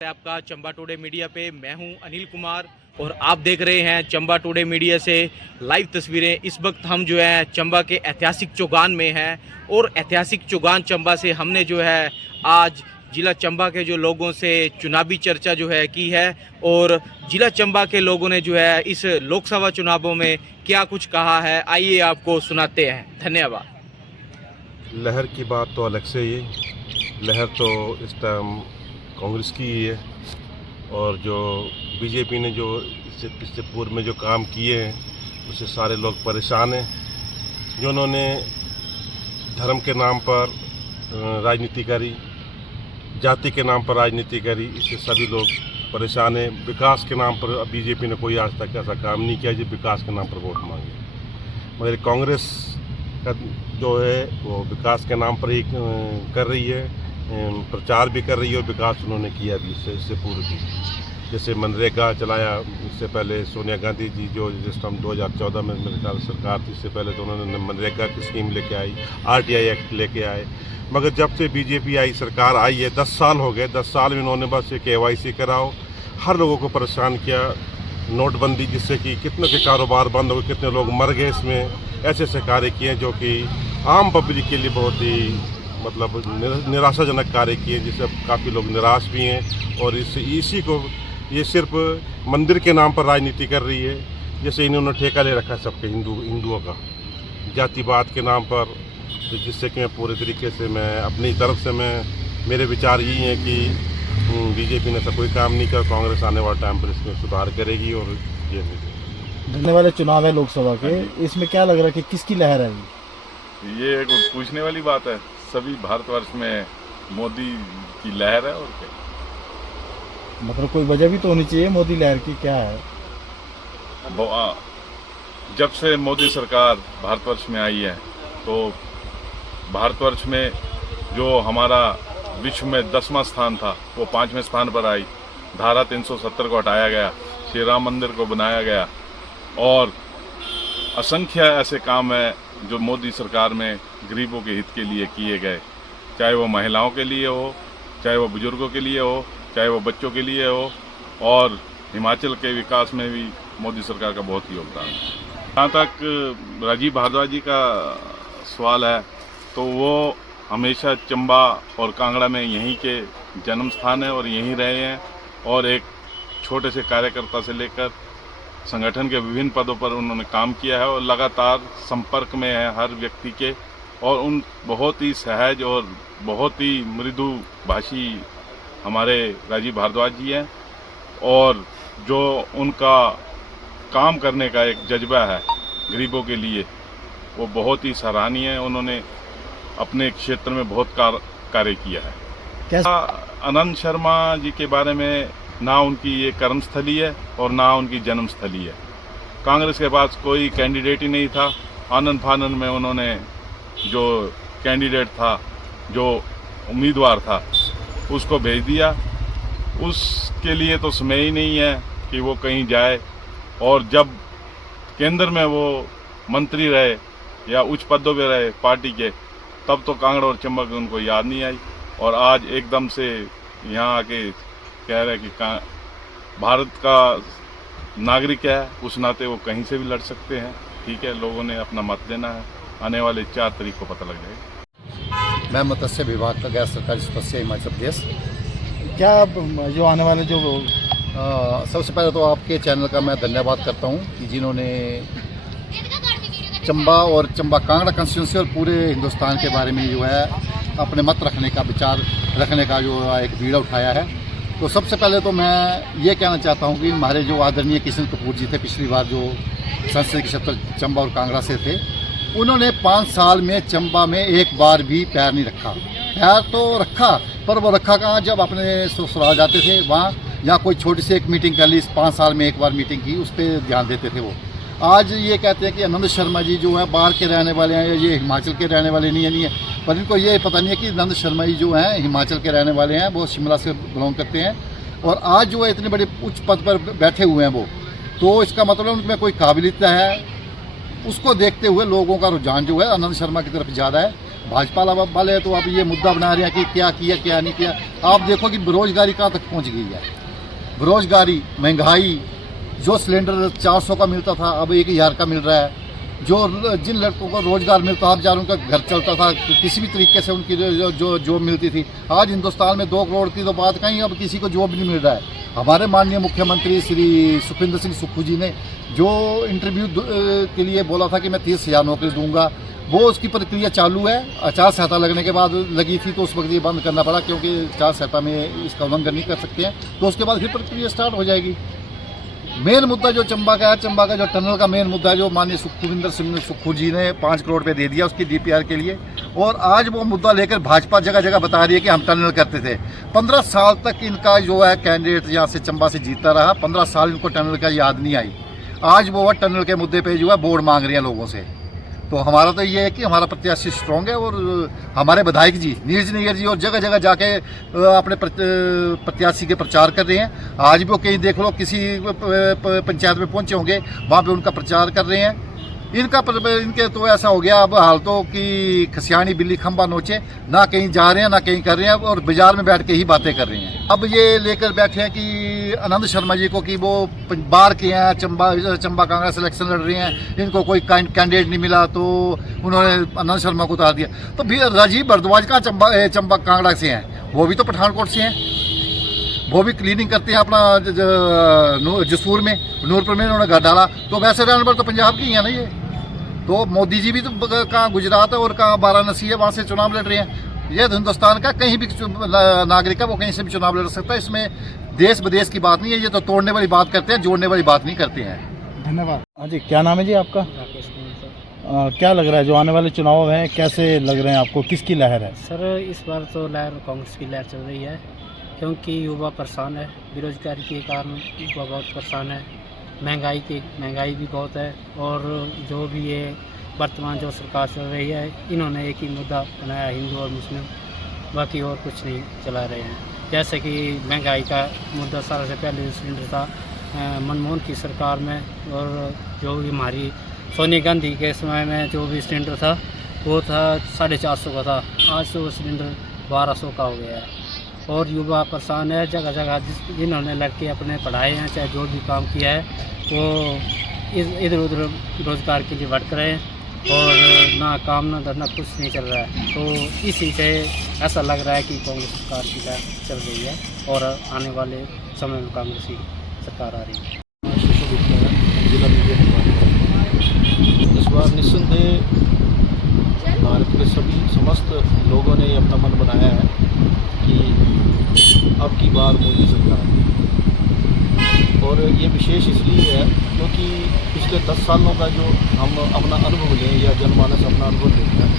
आपका Chamba today media पे मैं हूं अनिल कुमार और आप देख रहे हैं चंबा टुडे मीडिया से लाइव तस्वीरें। इस वक्त हम जो है चंबा के ऐतिहासिक चौगान में हैं और ऐतिहासिक चौगान चंबा से हमने जो है आज जिला चंबा के जो लोगों से चुनावी चर्चा जो है की है और जिला चंबा के लोगों ने जो है इस लोकसभा चुनावों में क्या कुछ कहा है, आइए आपको सुनाते हैं। धन्यवाद। लहर की बात तो अलग से ही, लहर तो इस टाइम कांग्रेस की ही है और जो बीजेपी ने जो इससे पूर्व में जो काम किए हैं उससे सारे लोग परेशान हैं। जो उन्होंने धर्म के नाम पर राजनीति करी, जाति के नाम पर राजनीति करी, इससे सभी लोग परेशान हैं। विकास के नाम पर बीजेपी ने कोई आज तक ऐसा काम नहीं किया जो विकास के नाम पर वोट मांगे, मगर कांग्रेस का जो है वो विकास के नाम पर ही कर रही है, प्रचार भी कर रही है और विकास उन्होंने किया भी इससे पूर्व भी। जैसे मनरेगा चलाया, इससे पहले सोनिया गांधी जी जो जिस टाइम 2014 में मेरे ख्याल सरकार थी, इससे पहले तो उन्होंने मनरेगा की स्कीम लेके आई, आरटीआई एक्ट लेके आए। मगर जब से बीजेपी आई, सरकार आई है, 10 साल हो गए, 10 साल में उन्होंने बस ये KYC कराओ, हर लोगों को परेशान किया। नोटबंदी जिससे कि कितने के कारोबार बंद हो गए, कितने लोग मर गए, इसमें ऐसे ऐसे कार्य किए जो कि आम पब्लिक के लिए बहुत ही मतलब निराशाजनक कार्य किए, जिससे काफ़ी लोग निराश भी हैं। और इसी को ये सिर्फ मंदिर के नाम पर राजनीति कर रही है, जैसे इन्होंने ठेका ले रखा है सबके हिंदुओं का जातिवाद के नाम पर। जिससे कि मैं पूरे तरीके से मैं अपनी तरफ से मेरे विचार यही हैं कि बीजेपी ने ऐसा कोई काम नहीं किया। कांग्रेस आने वाले टाइम पर इसमें सुधार करेगी और ये लगने वाले चुनाव है लोकसभा के, इसमें क्या लग रहा है कि किसकी लहर है? ये एक पूछने वाली बात है। सभी भारतवर्ष में मोदी की लहर है और क्या। मतलब कोई वजह भी तो होनी चाहिए मोदी लहर की, क्या है? जब से मोदी सरकार भारतवर्ष में आई है तो भारतवर्ष में जो हमारा विश्व में 10वां स्थान था वो 5वें स्थान पर आई। धारा 370 को हटाया गया, श्री राम मंदिर को बनाया गया और असंख्य ऐसे काम है जो मोदी सरकार में गरीबों के हित के लिए किए गए, चाहे वो महिलाओं के लिए हो, चाहे वो बुजुर्गों के लिए हो, चाहे वो बच्चों के लिए हो। और हिमाचल के विकास में भी मोदी सरकार का बहुत ही योगदान है। जहाँ तक राजीव भारद्वाज जी का सवाल है तो वो हमेशा चंबा और कांगड़ा में यहीं के जन्म स्थान है और यहीं रहे हैं और एक छोटे से कार्यकर्ता से लेकर संगठन के विभिन्न पदों पर उन्होंने काम किया है और लगातार संपर्क में है हर व्यक्ति के। और उन बहुत ही सहज और बहुत ही मृदु भाषी हमारे राजीव भारद्वाज जी हैं और जो उनका काम करने का एक जज्बा है गरीबों के लिए वो बहुत ही सराहनीय है। उन्होंने अपने क्षेत्र में बहुत कार्य किया है। आनंद शर्मा जी के बारे में ना उनकी ये कर्मस्थली है और ना उनकी जन्मस्थली है। कांग्रेस के पास कोई कैंडिडेट ही नहीं था। आनंद फानंद में उन्होंने जो कैंडिडेट था, जो उम्मीदवार था, उसको भेज दिया। उसके लिए तो समय ही नहीं है कि वो कहीं जाए। और जब केंद्र में वो मंत्री रहे या उच्च पदों पे रहे पार्टी के, तब तो कांगड़ा और चंबा की उनको याद नहीं आई। और आज एकदम से यहाँ आके कह रहे कि भारत का नागरिक है, उस नाते वो कहीं से भी लड़ सकते हैं। ठीक है, लोगों ने अपना मत देना है, आने वाले 4 तारीख को पता लग जाएगा। मैं मत्स्य विभाग का गैर सरकारी सदस्य हिमाचल प्रदेश। क्या जो आने वाले जो सबसे पहले तो आपके चैनल का मैं धन्यवाद करता हूं कि जिन्होंने चंबा और चंबा कांगड़ा कंस्टिट्यूंसी और पूरे हिंदुस्तान के बारे में जो है अपने मत रखने का, विचार रखने का जो एक बीड़ा उठाया है। तो सबसे पहले तो मैं ये कहना चाहता हूं कि हमारे जो आदरणीय किशन कपूर जी थे, पिछली बार जो संसदीय क्षेत्र चंबा और कांगड़ा से थे, उन्होंने 5 साल में चंबा में एक बार भी पैर नहीं रखा। पैर तो रखा, पर वो रखा कहाँ, जब अपने ससुराल जाते थे वहाँ या कोई छोटी सी एक मीटिंग कर ली, 5 साल में एक बार मीटिंग की, उस पर ध्यान देते थे वो। आज ये कहते हैं कि आनंद शर्मा जी जो है बाहर के रहने वाले हैं, ये हिमाचल के रहने वाले नहीं है, पर इनको ये पता नहीं है कि आनंद शर्मा जी जो हैं हिमाचल के रहने वाले हैं, वो शिमला से बिलोंग करते हैं और आज जो है इतने बड़े उच्च पद पर बैठे हुए हैं वो। तो इसका मतलब उनमें कोई काबिलियत है, उसको देखते हुए लोगों का रुझान जो है आनंद शर्मा की तरफ ज़्यादा है। भाजपा वाले तो अब ये मुद्दा बना रहे हैं कि क्या किया क्या नहीं किया। आप देखो कि बेरोजगारी कहाँ तक पहुँच गई है। बेरोजगारी, महंगाई, जो सिलेंडर 400 का मिलता था अब 1000 का मिल रहा है। जो जिन लड़कों को रोजगार मिलता था, बेचारों का घर चलता था किसी भी तरीके से, उनकी जो जॉब मिलती थी, आज हिंदुस्तान में 2 करोड़ की तो बात कहीं, अब किसी को जॉब नहीं मिल रहा है। हमारे माननीय मुख्यमंत्री श्री सुखविंदर सिंह सुक्खू जी ने जो इंटरव्यू के लिए बोला था कि मैं 30,000 नौकरी दूंगा, वो उसकी प्रक्रिया चालू है। आचार संहिता लगने के बाद लगी थी तो उस वक्त ये बंद करना पड़ा, क्योंकि आचार संहिता में इसका उल्लंघन नहीं कर सकते हैं, तो उसके बाद फिर प्रक्रिया स्टार्ट हो जाएगी। मेन मुद्दा जो चंबा का है, चंबा का जो टनल का मेन मुद्दा है, जो माननीय सुखविंदर सिंह सुक्खू जी ने 5 करोड़ रुपये दे दिया उसकी DPR के लिए, और आज वो मुद्दा लेकर भाजपा जगह जगह बता रही है कि हम टनल करते थे। 15 साल तक इनका जो है कैंडिडेट यहाँ से चंबा से जीतता रहा, 15 साल इनको टनल का याद नहीं आई। आज वो टनल के मुद्दे पर जो है वोट मांग रहे हैं लोगों से। तो हमारा तो ये है कि हमारा प्रत्याशी स्ट्रॉन्ग है, और हमारे विधायक जी नीरज नैयर जी और जगह जगह जाके अपने प्रत्याशी के प्रचार कर रहे हैं। आज भी वो कहीं देख लो किसी पंचायत में पहुंचे होंगे, वहाँ पे उनका प्रचार कर रहे हैं। इनके तो ऐसा हो गया अब हाल तो कि खसियानी बिल्ली खंबा नोचे, ना कहीं जा रहे हैं ना कहीं कर रहे हैं, और बाजार में बैठ के ही बातें कर रहे हैं। अब ये लेकर बैठे हैं कि आनंद शर्मा जी को कि वो बाहर के हैं, चंबा कांगड़ा सिलेक्शन लड़ रहे हैं, इनको कोई कैंडिडेट नहीं मिला तो उन्होंने आनंद शर्मा को उतार दिया। तो फिर राजीव भारद्वाज का चंबा कांगड़ा से हैं, वो भी तो पठानकोट से हैं, वो भी क्लीनिंग करते हैं अपना जसूर में, नूरपुर में उन्होंने घर डाला। तो वैसे रहने पर तो पंजाब की है ना ये। तो मोदी जी भी तो कहाँ गुजरात है और कहाँ वाराणसी है, वहाँ से चुनाव लड़ रहे हैं। ये हिंदुस्तान का कहीं भी नागरिक है, वो कहीं से भी चुनाव लड़ सकता है। इसमें देश विदेश की बात नहीं है, ये तो तोड़ने वाली बात करते हैं, जोड़ने वाली बात नहीं करते हैं। धन्यवाद। हाँ जी, क्या नाम है जी आपका? क्या लग रहा है जो आने वाले चुनाव हैं, कैसे लग रहे हैं आपको, किसकी लहर है? सर इस बार तो लहर कांग्रेस की लहर चल रही है, क्योंकि युवा परेशान है, बेरोजगारी के कारण युवा बहुत परेशान है, महंगाई भी बहुत है, और जो भी ये वर्तमान जो सरकार चल रही है, इन्होंने एक ही मुद्दा बनाया, हिंदू और मुस्लिम, बाकी और कुछ नहीं चला रहे हैं। जैसे कि महंगाई का मुद्दा सारा से पहले जो सिलेंडर था मनमोहन की सरकार में, और जो भी हमारी सोनिया गांधी के समय में जो भी सिलेंडर था वो था 450 का था, आज तो वो सिलेंडर 1200 का हो गया है। और युवा परेशान है, जगह जगह जिन्होंने लड़के अपने पढ़ाए हैं, चाहे जो भी काम किया है, वो इधर उधर रोज़गार के लिए भटक रहे हैं, और ना काम ना धंधा कुछ नहीं चल रहा है। तो इसी से ऐसा लग रहा है कि कांग्रेस सरकार की लहर चल रही है, और आने वाले समय में कांग्रेस की सरकार आ रही है। इस बार निस्संदेह भारत के सभी समस्त लोगों ने अपना मन बनाया है कि अब की बार मोदी सरकार, और ये विशेष इसलिए है क्योंकि पिछले 10 सालों का जो हम अपना अनुभव लें या जनमानस अपना अनुभव लेते हैं,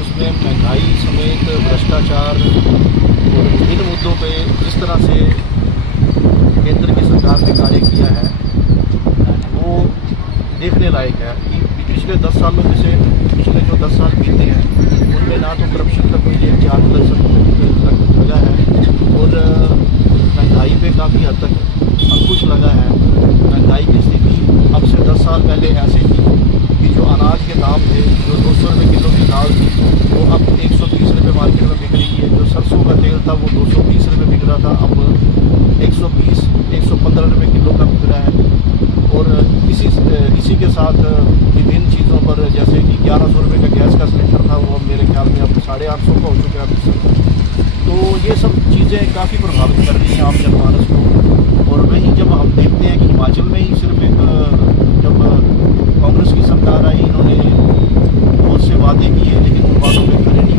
उसमें महंगाई समेत भ्रष्टाचार और विभिन्न मुद्दों पे जिस तरह से केंद्र की सरकार ने कार्य किया है, वो देखने लायक है कि पिछले 10 सालों में से पिछले जो 10 साल बीते हैं उनमें ना तो करप्शन का कोई एक चार्ज लगा है, और महंगाई पे काफ़ी हद तक अंकुश लगा है। महंगाई की स्थिति अब से 10 साल पहले ऐसे थी कि जो अनाज के दाम थे, जो 200 रुपये किलो की दाल थी, वो अब 130 रुपये मार्केट में बिक रही है। जो सरसों का तेल था वो 220 रुपये बिक रहा था, अब 120-115 रुपये किलो का बिक रहा है। और इसी के साथ विभिन्न चीज़ों पर, जैसे कि 1100 रुपये का गैस का सिलेंडर था, वो मेरे ख्याल में अब 850 का हो चुका है। तो ये सब चीज़ें काफ़ी प्रभावित कर रही हैं आम जनमानस को। और वहीं जब हम देखते हैं कि हिमाचल में ही सिर्फ एक जब कांग्रेस की सरकार आई, इन्होंने बहुत से वादे किए, लेकिन उन वादों पे खरे नहीं